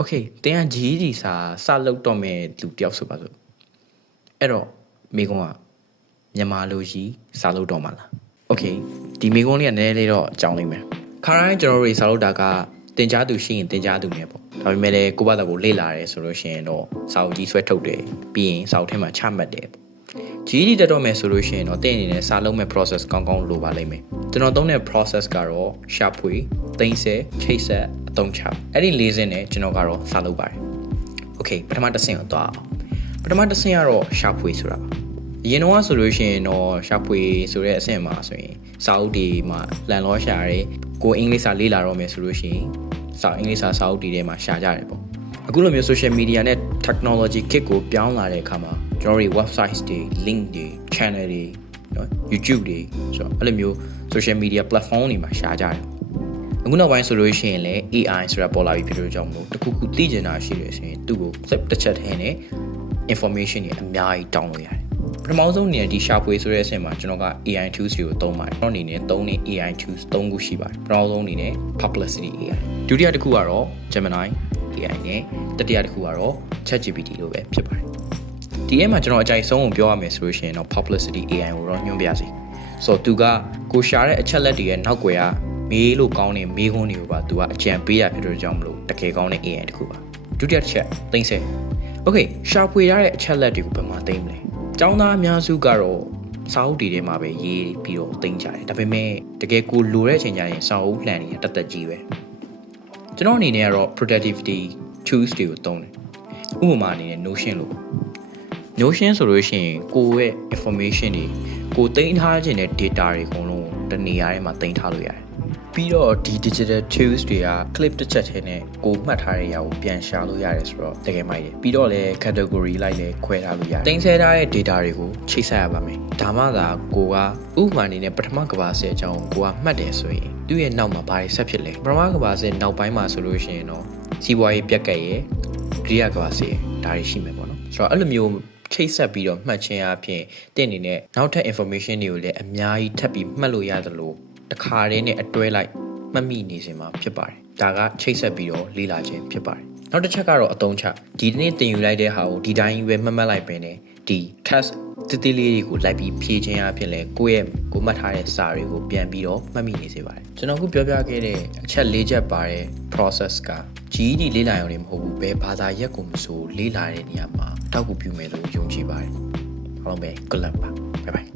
Okay တင်က GED စာလောက်တော့မဲ့လူတယောက်ဆိုပါစို့အဲ့တော့မိကုန်းကမြန်မာလူကြီးစာလောက်တော့မှာလား Okay ဒီမိကုန်းလေးကနည်းနည်းလေးတော့အကြောင်းလိမ့်မယ်ခါတိုင်းကျွန်တော်တို့စာလောက်တာကတင်ကြားသူရှိရင်တင်ကြားသူနဲ့ပေါ့ဒါပေမဲ့လည်းကိုယ့်ဘာသာကိုလေ့လာရဲဆိုလို့ရှိရင်တော့စာအုပ်ကြီးဆွဲထုတ်တယ်ပြီးရင်စာအုပ်ထဲမှာချမှတ်တယ်ပေါ့ GED တက်တော့မယ်ဆိုလို့ရှိရင်တော့တင်အနေနဲ့စာလုံးမဲ့ process ကောင်းကောင်းလိုပါလိမ့်မယ်ကျွန်တော်သုံးတဲ့ process ကတော့ရှာဖွေသိမ်းဆဲချိတ်ဆက်အသုံးချအဲ့ဒီ၄စင်းနဲ့ကျွန်တော်ကတော့စာလုပ်ပါတယ် Okay ပထမတစ်ဆင့်ကိုသွားအောင်ပထမတစ်ဆင့်ကတော့ရှာဖွေဆိုတာပါအရင်တော့ဆိုလို့ရှိရင်တော့ရှာဖွေဆိုတဲ့အဆင့်မှာဆိုရင်စာအုပ်တွေမှာလန်လောရှာရဲကိုအင်္ဂလိပ်စာလေ့လာတော့မယ်ဆိုလို့ရှိရင်အင်္ဂလိပ်စာစာအုပ်တွေထဲမှာရှာကြတယ်ပေါ့အခုလိုမျိုး social media နဲ့ technology kit ကိုပြောင်းလာတဲ့အခါမှာကျွန်တော်တို့ websites တွေ link တွေ channel တွေနော် YouTube တွေဆိုတော့အဲ့လိုမျိုး social media platform တွေမှာရှာကြတယ်အခုနောက်ပိုင်းဆိုလို့ရှိရင်လည်း AI ဆိုတာပေါ်လာပြီဖြစ်လို့ကြောင့်မို့တခုခုသိချင်တာရှိတယ်ဆိုရင်သူ့ကိုတစ်ချက်ထဲနဲ့ information တွေအများကြီးတောင်းလို့ရတယ်ပထမဆုံးအနေနဲ့ဒီရှာဖွေဆိုတဲ့အဆင့်မှာကျွန်တော်က AI tools တွေကိုသုံးပါတယ်ကျွန်တော်အနေနဲ့သုံးတဲ့ AI tools 3ခုရှိပါတယ်ပထမဆုံးအနေနဲ့ Perplexity AI ဒုတိယတစ်ခုကတော့ Gemini AI နဲ့တတိယတစ်ခုကတော့ ChatGPT လို့ပဲဖြစ်ပါတယ်ဒီထဲမှာကျွန်တော်အကြိုက်ဆုံးကိုပြောရမယ်ဆိုလို့ရှိရင်တော့ Perplexity AI ကိုတော့ညွှန်ပြစီဆိုတော့သူကကိုရှာတဲ့အချက်လက်တွေရဲ့နောက်ွယ်ကမေးလို့ကောင်းတဲ့မေးခွန်းတွေကိုပါသူကအကြံပေးရဖြစ်လို့ကြောင့်မလို့တကယ်ကောင်းတဲ့ AI တစ်ခုပါဒုတိယတစ်ချက်သိမ်းဆဲ Okay ရှာဖွေရတဲ့အချက်လက်တွေကိုဘယ်မှာသိမ်းမလဲကျောင်းသားအများစုကတော့စာအုပ်တွေထဲမှာပဲရေးပြီးတော့သိမ်းကြတယ်ဒါပေမဲ့တကယ်ကိုလိုတဲ့အချိန်ကျရင်စာအုပ်လှန်နေတာတက်ကြီးပဲကျွန်တော်အနေနဲ့ကတော့ productivity tools တွေကိုသုံးတယ်ဥပမာအနေနဲ့ Notion လို့ Notion ဆိုလို့ရှိရင်ကိုယ့်ရဲ့ information တွေကိုသိမ်းထားခြင်းတဲ့ data တွေအကုန်လုံးတနေရာထဲမှာသိမ်းထားလို့ရတယ်ပြီးတော့ဒီ digital tools တွေက clip တစ်ချက်ထဲနဲ့ကိုမှတ်ထားတဲ့အရာကိုပြန်ရှာလို့ရတယ်ဆိုတော့တကယ်မိုက်တယ်ပြီးတော့လည်း category လိုက်လည်းခွဲထားလို့ရတယ်တင်ဆက်ထားတဲ့ data တွေကိုချိတ်ဆက်ရပါမယ်ဒါမှသာကိုကဥပမာအနေနဲ့ပထမကဘာစစ်အကြောင်းကိုကမှတ်တယ်ဆိုရင်သူ့ရဲ့နောက်မှာဘာတွေဆက်ဖြစ်လဲပထမကဘာစစ်နောက်ပိုင်းမှာဆိုလို့ရှိရင်တော့စီးပွားရေးပြက်ကတ်ရဲ့ဒုတိယကဘာစစ်ဒါတွေရှိမယ်ပေါ့နော်ဆိုတော့အဲ့လိုမျိုးချိတ်ဆက်ပြီးတော့မှတ်ခြင်းအပြင်တင့်အနေနဲ့နောက်ထပ် information တွေကိုလည်းအများကြီးထပ်ပြီးမှတ်လို့ရတယ်လို့တခါတည်းနဲ့အတွဲလိုက်မှတ်မိနေစင်မှာဖြစ်ပါတယ်ဒါကချိတ်ဆက်ပြီးတော့လေ့လာခြင်းဖြစ်ပါတယ်နောက်တစ်ချက်ကတော့အသုံးချဒီနေ့သင်ယူလိုက်တဲ့ဟာကိုဒီတိုင်းပဲမှတ်လိုက်ပင်နဲ့ဒီ task တိလေးတွေကိုလိုက်ပြီးဖြည့်ခြင်းအဖြစ်လဲကိုယ့်ရဲ့ကိုမှတ်ထားတဲ့စာတွေကိုပြန်ပြီးတော့မှတ်မိနေစေပါတယ်ကျွန်တော်ခုပြောပြခဲ့တဲ့အချက်၄ချက်ပါတဲ့ process က GED လေ့လာရုံနဲ့မဟုတ်ဘူးဘယ်ဘာသာရပ်ကိုမဆိုလေ့လာတဲ့နေရာမှာအထောက်အကူပြုမယ်လို့ယုံကြည်ပါတယ်အားလုံးပဲ good luck ပါ bye bye